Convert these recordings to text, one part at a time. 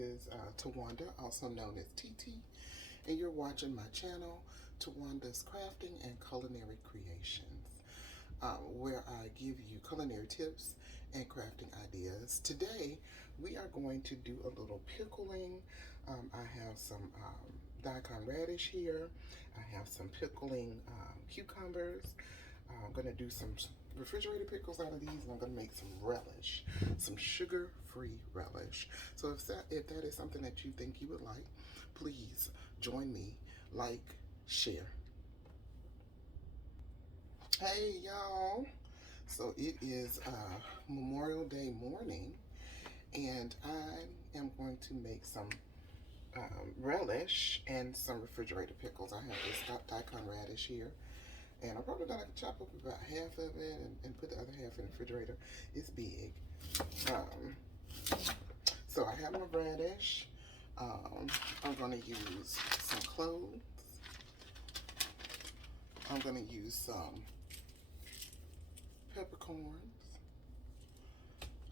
is Tawanda, also known as TT, and you're watching my channel, Tawanda's Crafting and Culinary Creations, where I give you culinary tips and crafting ideas. Today, we are going to do a little pickling. I have some daikon radish here. I have some pickling cucumbers. I'm going to do some refrigerated pickles out of these, and I'm going to make some relish, some sugar-free relish. So if that is something that you think you would like, please join me, like, share. Hey y'all, so it is Memorial Day morning, and I am going to make some relish and some refrigerated pickles. I have this daikon radish here, and I'm probably gonna chop up about half of it and put the other half in the refrigerator. It's big. So I have my radish. I'm gonna use some cloves. I'm gonna use some peppercorns.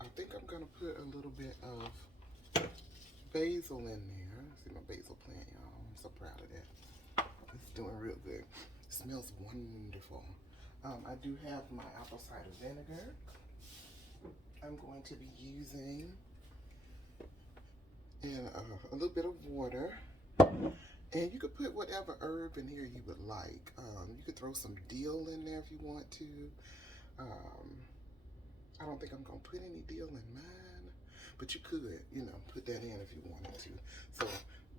I think I'm gonna put a little bit of basil in there. See my basil plant, y'all. I'm so proud of that. It's doing real good. It smells wonderful. I do have my apple cider vinegar. I'm going to be using a little bit of water. And you could put whatever herb in here you would like. You could throw some dill in there if you want to. I don't think I'm gonna put any dill in mine, but you could, put that in if you wanted to. So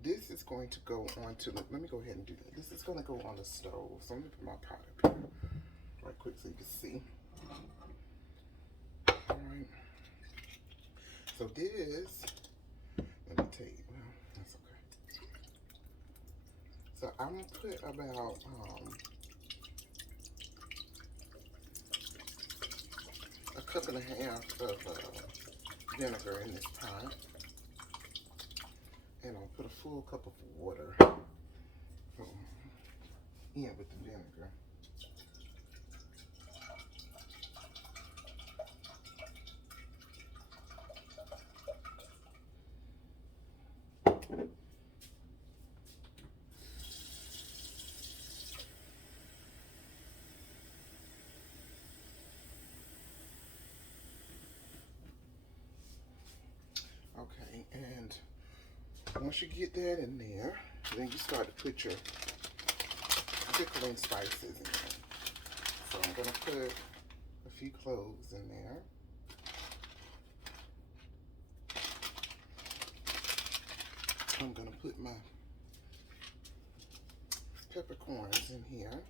this is going to go on to, let me go ahead and do that. This is gonna go on the stove. So let me put my pot up here right quick so you can see. All right. So this, let me tell you, well, that's okay. So I'm gonna put about, a cup and a half of vinegar in this pot, and I'll put a full cup of water in with the vinegar. Okay, and once you get that in there, then you start to put your pickling spices in there. So I'm gonna put a few cloves in there. I'm gonna put my peppercorns in here.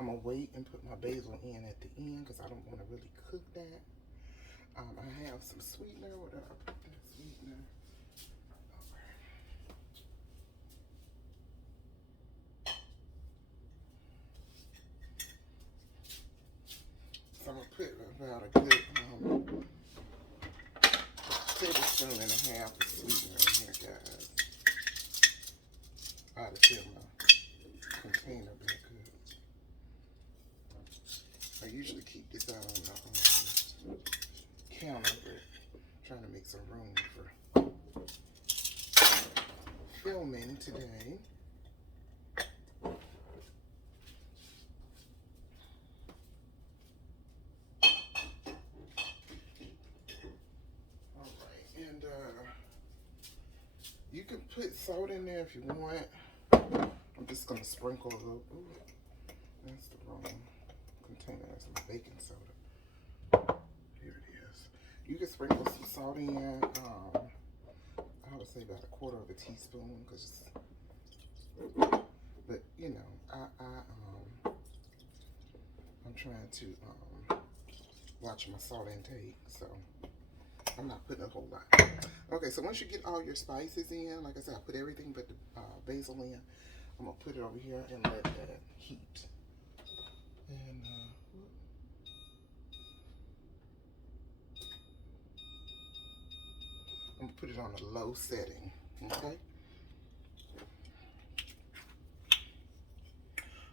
I'm gonna wait and put my basil in at the end because I don't want to really cook that. I have some sweetener. Where did I put that sweetener? So I'm gonna put about a good tablespoon and a half of sweetener in here, guys. I had to fill my container back up. I usually keep this out on the counter, but I'm trying to make some room for filming today. You can put salt in there if you want. I'm just gonna sprinkle a little. Ooh, that's the wrong container. That's my baking soda. Here it is. You can sprinkle some salt in. I would say about a quarter of a teaspoon, but I'm trying to watch my salt intake, so I'm not putting a whole lot. Okay, so once you get all your spices in, like I said, I put everything but the basil in. I'm gonna put it over here and let that heat. And I'm gonna put it on a low setting, okay?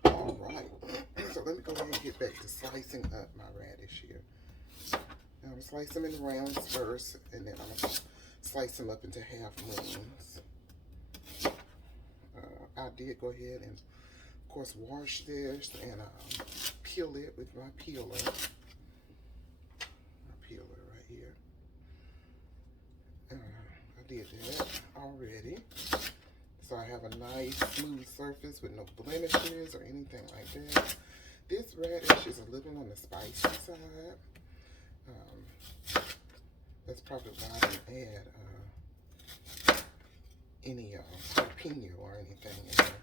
All right, so let me go ahead and get back to slicing up my radish here. I'm gonna slice them in rounds first, and then I'm gonna slice them up into half moons. I did go ahead and, of course, wash this and peel it with my peeler. My peeler right here. I did that already. So I have a nice smooth surface with no blemishes or anything like that. This radish is a little on the spicy side. That's probably why I didn't add any jalapeno or anything in there.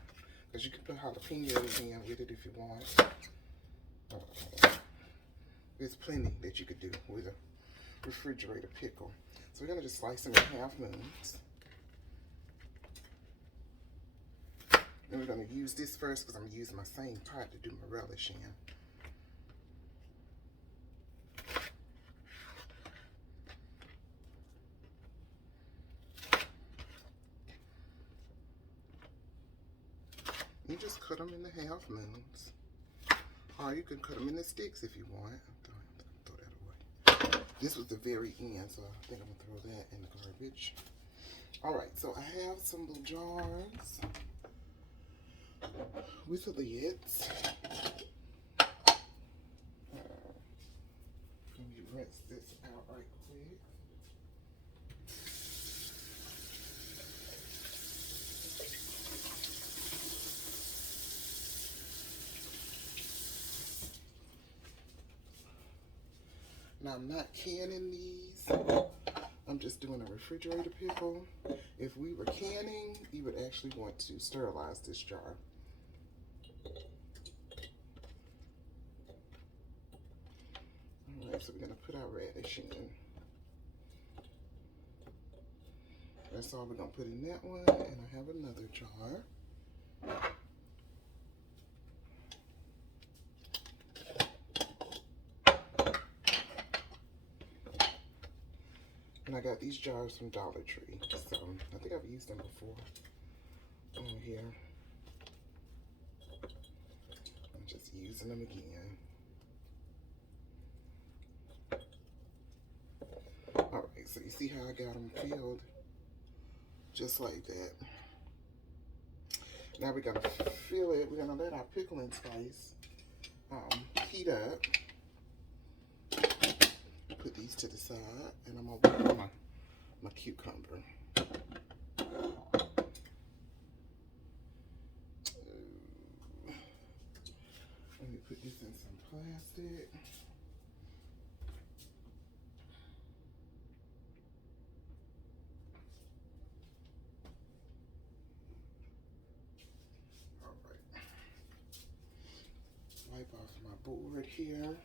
Because you can put jalapenos in with it if you want. There's plenty that you could do with a refrigerator pickle. So we're going to just slice them in half moons. And we're going to use this first because I'm using my same pot to do my relish in. You just cut them into half moons. Or you can cut them into sticks if you want. Throw that away. This was the very end, so I think I'm going to throw that in the garbage. Alright, so I have some little jars with the lids. Let me rinse this out right quick. Now I'm not canning these. I'm just doing a refrigerator pickle. If we were canning, you would actually want to sterilize this jar. Alright, so we're going to put our radish in. That's all we're going to put in that one. And I have another jar. And I got these jars from Dollar Tree. So I think I've used them before on here. I'm just using them again. Alright, so you see how I got them filled? Just like that. Now we're going to fill it. We're going to let our pickling spice heat up. Put these to the side, and I'm going to work on my cucumber. Let me put this in some plastic. Alright. Wipe off my board here.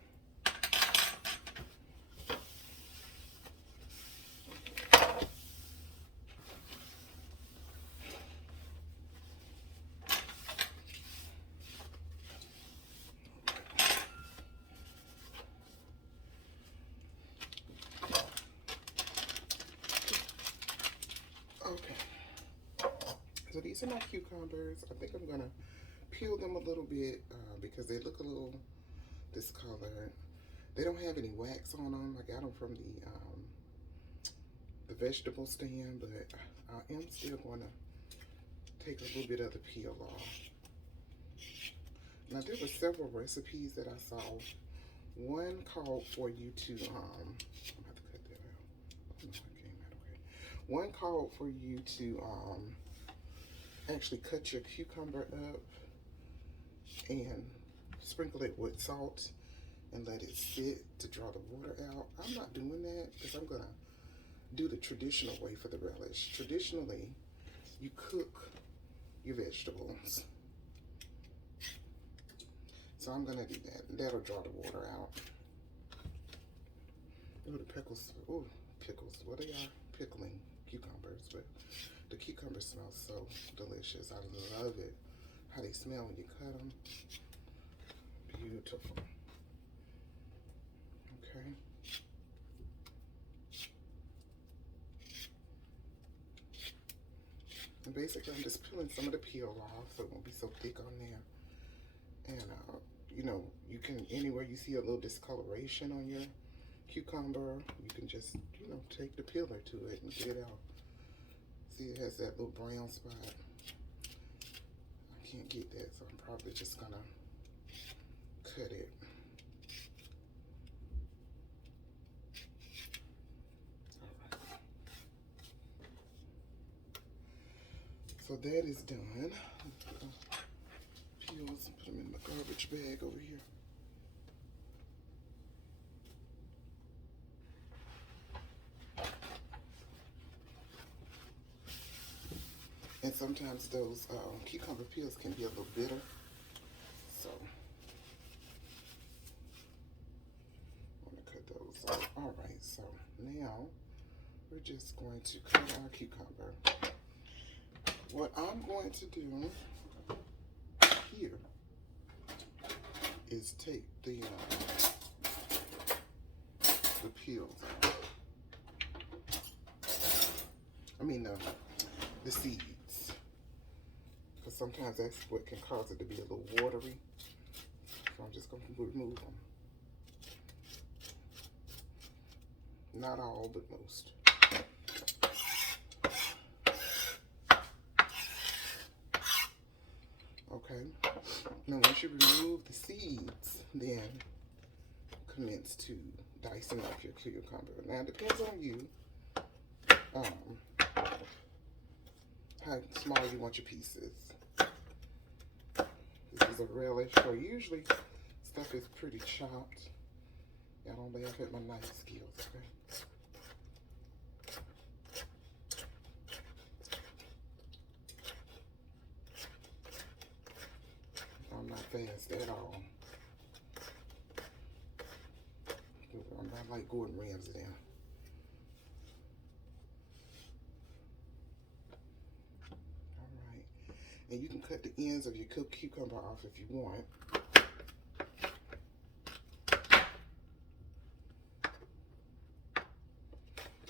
So these are my cucumbers. I think I'm gonna peel them a little bit because they look a little discolored. They don't have any wax on them. I got them from the vegetable stand, but I am still gonna take a little bit of the peel off. Now there were several recipes that I saw. One called for you to I'm gonna have to cut that out. Oh, no, it came out okay. One called for you to actually cut your cucumber up and sprinkle it with salt and let it sit to draw the water out. I'm not doing that because I'm gonna do the traditional way for the relish. Traditionally, you cook your vegetables. So I'm gonna do that. That'll draw the water out. Oh, the pickles. Oh, pickles. What they are? Pickling cucumbers, but the cucumbers smell so delicious. I love it. How they smell when you cut them. Beautiful. Okay. And basically, I'm just peeling some of the peel off so it won't be so thick on there. And, you know, you can, anywhere you see a little discoloration on your cucumber, you can just, you know, take the peeler to it and get it out. See, it has that little brown spot. I can't get that, so I'm probably just gonna cut it. So that is done. Peels and put them in my garbage bag over here. And sometimes those cucumber peels can be a little bitter. So I'm gonna cut those off. All right, so now we're just going to cut our cucumber. What I'm going to do here is take the peels out. I mean the seeds, because sometimes that's what can cause it to be a little watery. So I'm just going to remove them. Not all, but most. Okay. Now once you remove the seeds, then commence to dicing up your cucumber. Now it depends on you. How small you want your pieces. This is a relish, so usually stuff is pretty chopped. Y'all don't laugh at my knife skills, okay? I'm not fast at all. I'm not like Gordon Ramsay now. And you can cut the ends of your cooked cucumber off if you want.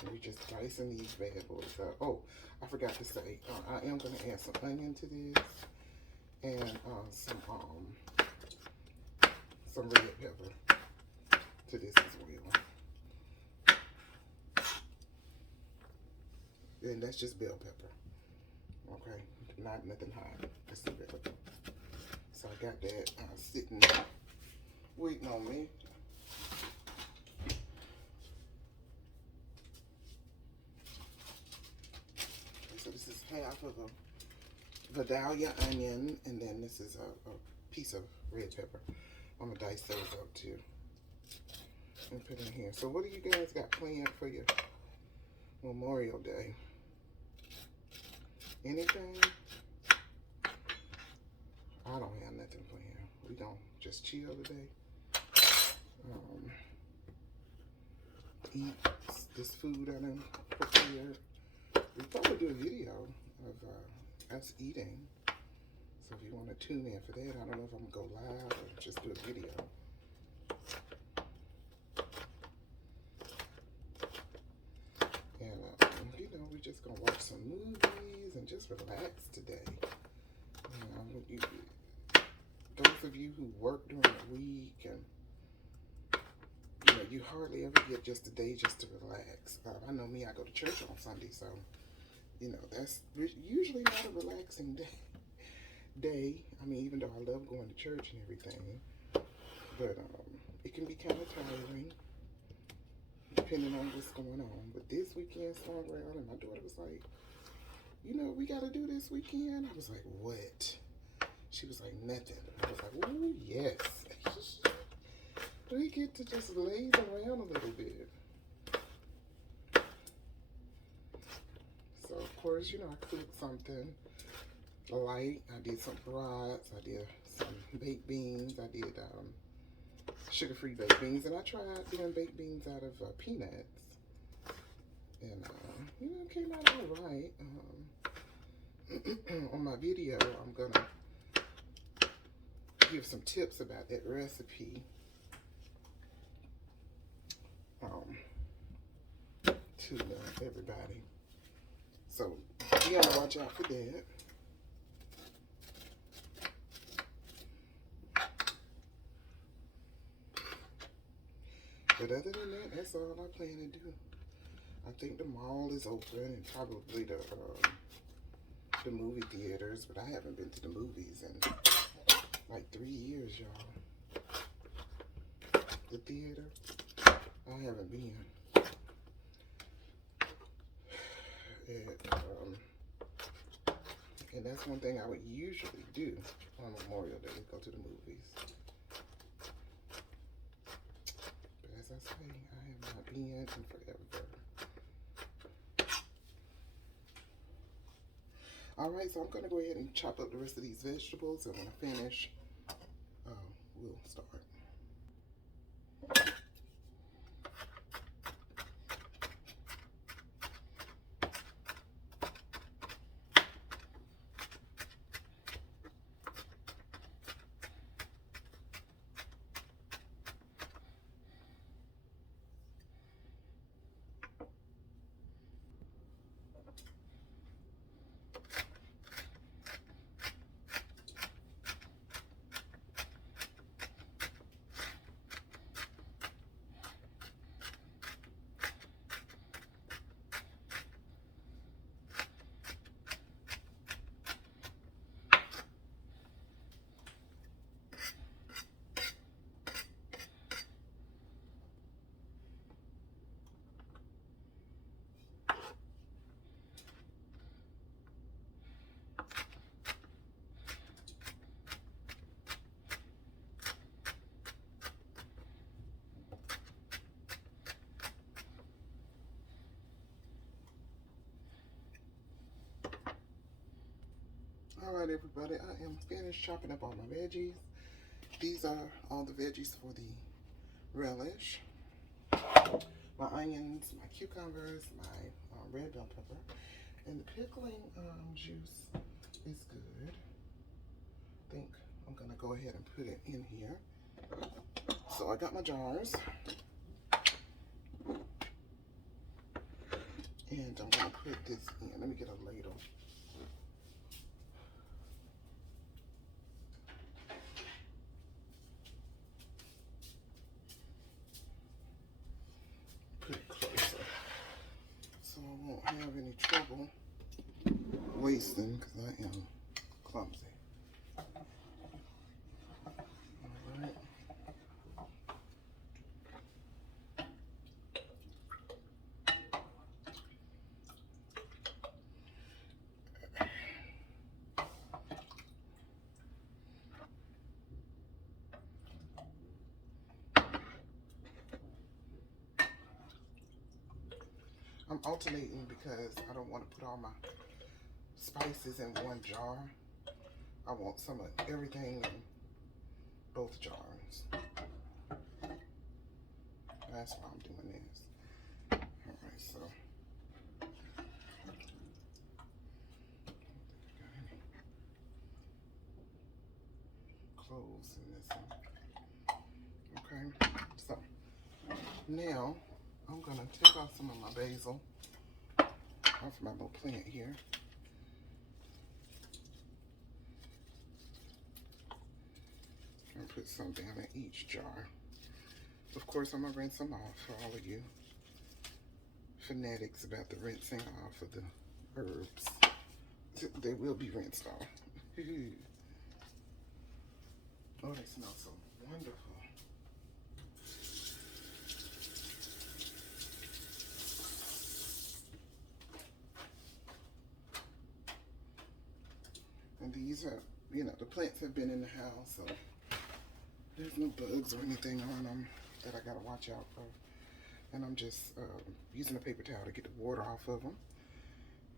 And you're just dicing these bad boys up. Oh, I forgot to say, I am going to add some onion to this. And some red pepper to this as well. And that's just bell pepper. Okay, not nothing hot. Just some pepper. So I got that sitting, waiting on me. So this is half of a Vidalia onion, and then this is a piece of red pepper. I'm gonna dice those up too and put in here. So what do you guys got planned for your Memorial Day? Anything? I don't have nothing planned. We gonna just chill today. Eat this food I done prepared. We probably do a video of us eating. So if you want to tune in for that, I don't know if I'm gonna go live or just do a video. And you know, we just gonna watch some movies and just relax today. You know, those of you who work during the week, and you know, you hardly ever get just a day just to relax. I know me, I go to church on Sunday, so you know, that's usually not a relaxing day. I mean, even though I love going to church and everything, but it can be kind of tiring depending on what's going on. But this weekend swung around and my daughter was like, you know, we got to do this weekend. I was like, what? She was like, nothing. I was like, oh, yes. We get to just laze around a little bit. So, of course, you know, I cooked something light. I did some brats. I did some baked beans. I did sugar-free baked beans. And I tried doing baked beans out of peanuts. And, you know, it came out all right. On my video, I'm going to give some tips about that recipe to everybody. So you gotta watch out for that. But other than that, that's all I plan to do. I think the mall is open and probably the movie theaters, but I haven't been to the movies in like 3 years, y'all. The theater, I haven't been. And that's one thing I would usually do on Memorial Day, go to the movies. But as I say, I have not been in forever. Alright, so I'm going to go ahead and chop up the rest of these vegetables, and when I finish, we'll start. Alright everybody, I am finished chopping up all my veggies. These are all the veggies for the relish. My onions, my cucumbers, my red bell pepper. And the pickling juice is good. I think I'm going to go ahead and put it in here. So I got my jars. And I'm going to put this in. Let me get a ladle. Put it closer so I won't have any trouble wasting because I am clumsy. Alright. I'm alternating because I don't want to put all my spices in one jar. I want some of everything in both jars. That's why I'm doing this. Alright, so cloves in this one. Okay, so now I'm gonna take off some of my basil off my little plant here. And put some down in each jar. Of course, I'm gonna rinse them off for all of you fanatics about the rinsing off of the herbs. They will be rinsed off. Oh, they smell so wonderful. And these are, you know, the plants have been in the house, so there's no bugs or anything on them that I gotta watch out for. And I'm just using a paper towel to get the water off of them.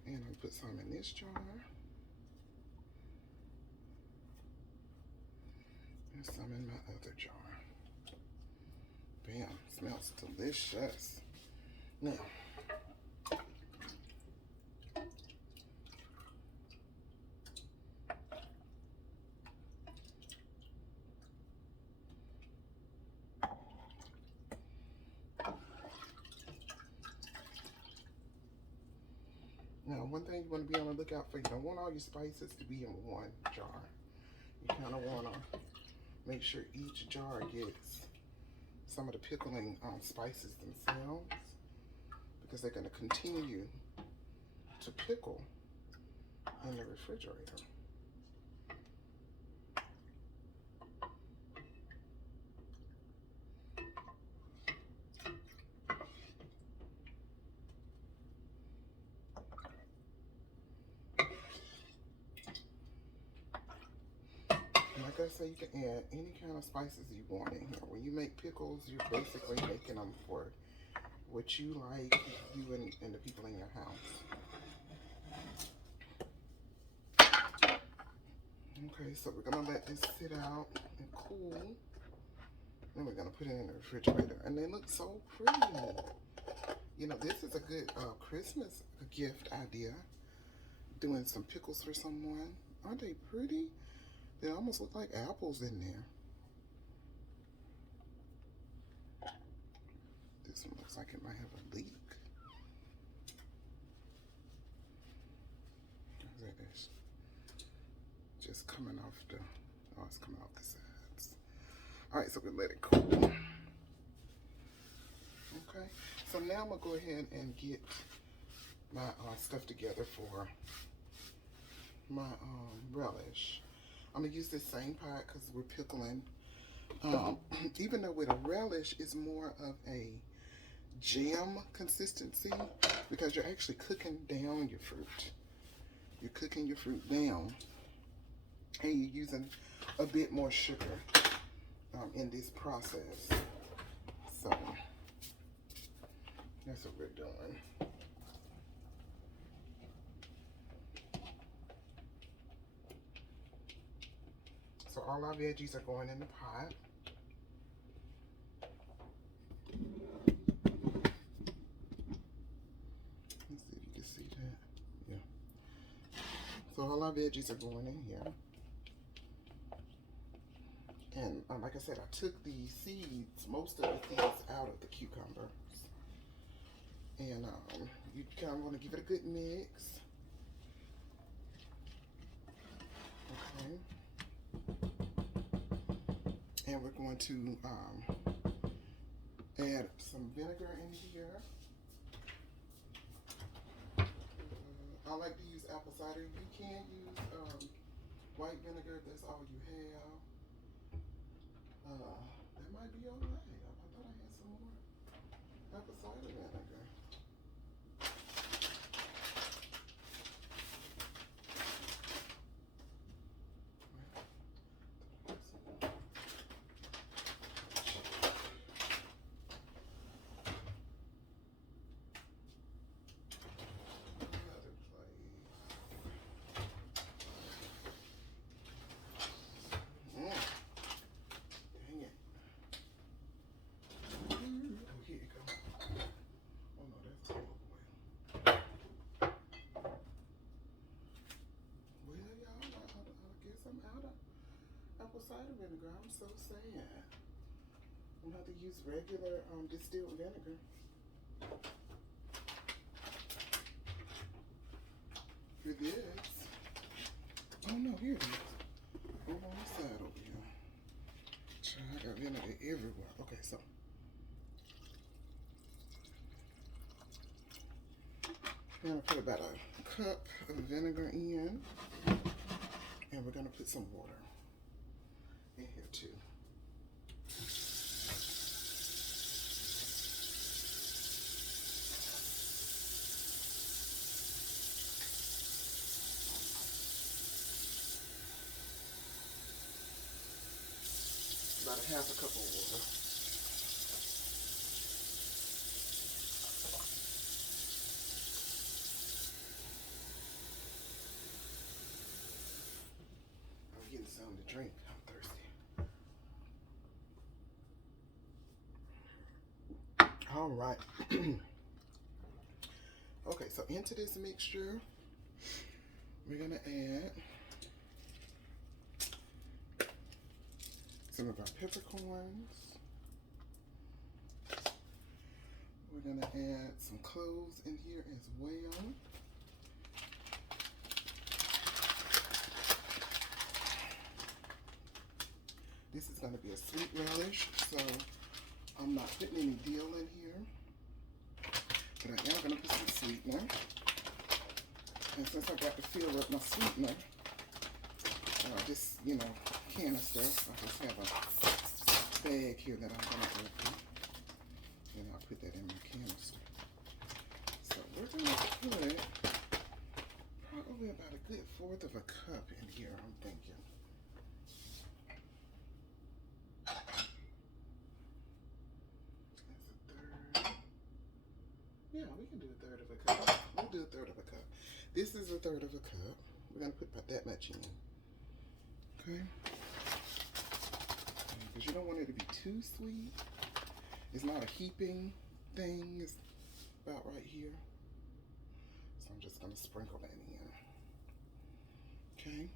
And I'll put some in this jar. And some in my other jar. Bam, smells delicious. Now, Now, one thing you want to be on the lookout for, you don't want all your spices to be in one jar. You kind of want to make sure each jar gets some of the pickling spices themselves, because they're going to continue to pickle in the refrigerator. Like I say, you can add any kind of spices you want in here. When you make pickles, you're basically making them for what you like, you and the people in your house. Okay, so we're gonna let this sit out and cool. Then we're gonna put it in the refrigerator. And they look so pretty. You know, this is a good Christmas gift idea. Doing some pickles for someone. Aren't they pretty? They almost look like apples in there. This one looks like it might have a leak. That is just coming off the, oh, it's coming off the sides. All right, so we let it cool. Okay, so now I'm gonna go ahead and get my stuff together for my relish. I'm gonna use this same pot because we're pickling. Even though with a relish, it's more of a jam consistency because you're actually cooking down your fruit. You're cooking your fruit down, and you're using a bit more sugar in this process. So that's what we're doing. So all our veggies are going in the pot. Let's see if you can see that. Yeah. So all our veggies are going in here. And like I said, I took the seeds, most of the seeds out of the cucumbers. And you kind of want to give it a good mix. Okay. And we're going to add some vinegar in here. I like to use apple cider. You can use white vinegar if that's all you have. That might be all right. I thought I had some more apple cider vinegar. Cider vinegar. I'm so sad. I'm gonna have to use regular distilled vinegar. For this. Oh no, here it is. Over on the side over here. Child, I got vinegar everywhere. Okay, so I'm gonna put about a cup of vinegar in, and we're gonna put some water in here too. About a half a cup of water. I'm getting something to drink. I'm thirsty. All right. Okay, so into this mixture, we're gonna add some of our peppercorns. We're gonna add some cloves in here as well. This is going to be a sweet relish, so I'm not putting any dill in here. But I am going to put some sweetener. And since I got to fill up my sweetener, this, you know, canister, I just have a bag here that I'm going to open. And I'll put that in my canister. So we're going to put probably about a good 1/4 of a cup in here, I'm thinking. That's a 1/3. Yeah, we can do a 1/3 of a cup. We'll do a 1/3 of a cup. This is a 1/3 of a cup. We're going to put about that much in. Okay? Because you don't want it to be too sweet. It's not a heaping thing. It's about right here. So I'm just going to sprinkle that in. Okay?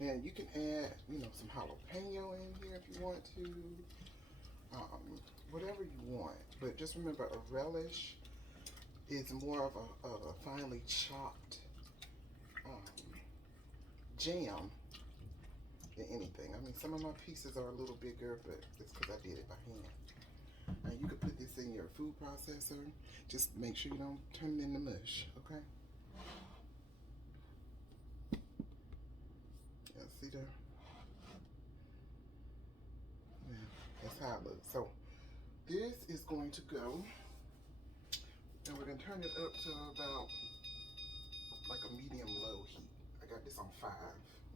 And you can add, you know, some jalapeno in here if you want to. Whatever you want. But just remember, a relish is more of a finely chopped jam than anything. I mean, some of my pieces are a little bigger, but it's because I did it by hand. Now, you could put this in your food processor. Just make sure you don't turn it into mush, okay? Yeah, see there? Yeah, that's how it looks. So, this is going to go, and we're going to turn it up to about like a medium-low heat. I got this on 5. I'm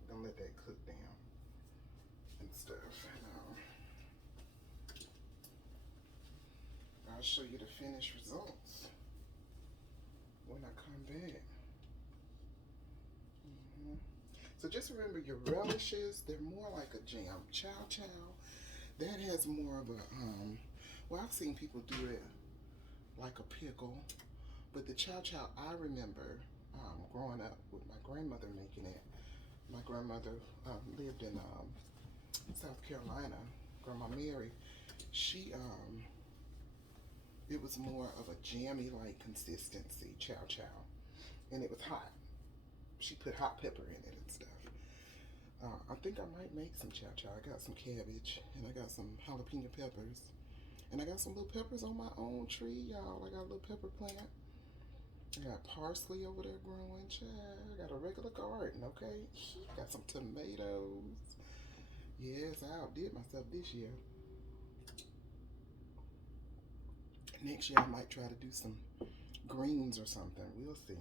going to let that cook down and stuff. And, I'll show you the finished results when I come back. So just remember, your relishes, they're more like a jam. Chow chow, that has more of a, well, I've seen people do it like a pickle, but the chow chow, I remember growing up with my grandmother making it. My grandmother lived in South Carolina, Grandma Mary. She, it was more of a jammy-like consistency, chow chow, and it was hot. She put hot pepper in it and stuff. I think I might make some chow chow. I got some cabbage, and I got some jalapeno peppers, and I got some little peppers on my own tree, y'all. I got a little pepper plant. I got parsley over there growing, child. I got a regular garden, okay? Got some tomatoes. Yes, I outdid myself this year. Next year I might try to do some greens or something. We'll see.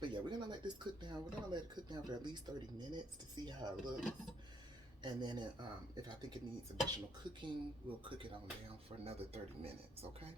But yeah, we're gonna let this cook down. We're gonna let it cook down for at least 30 minutes to see how it looks. And then if I think it needs additional cooking, we'll cook it on down for another 30 minutes, okay?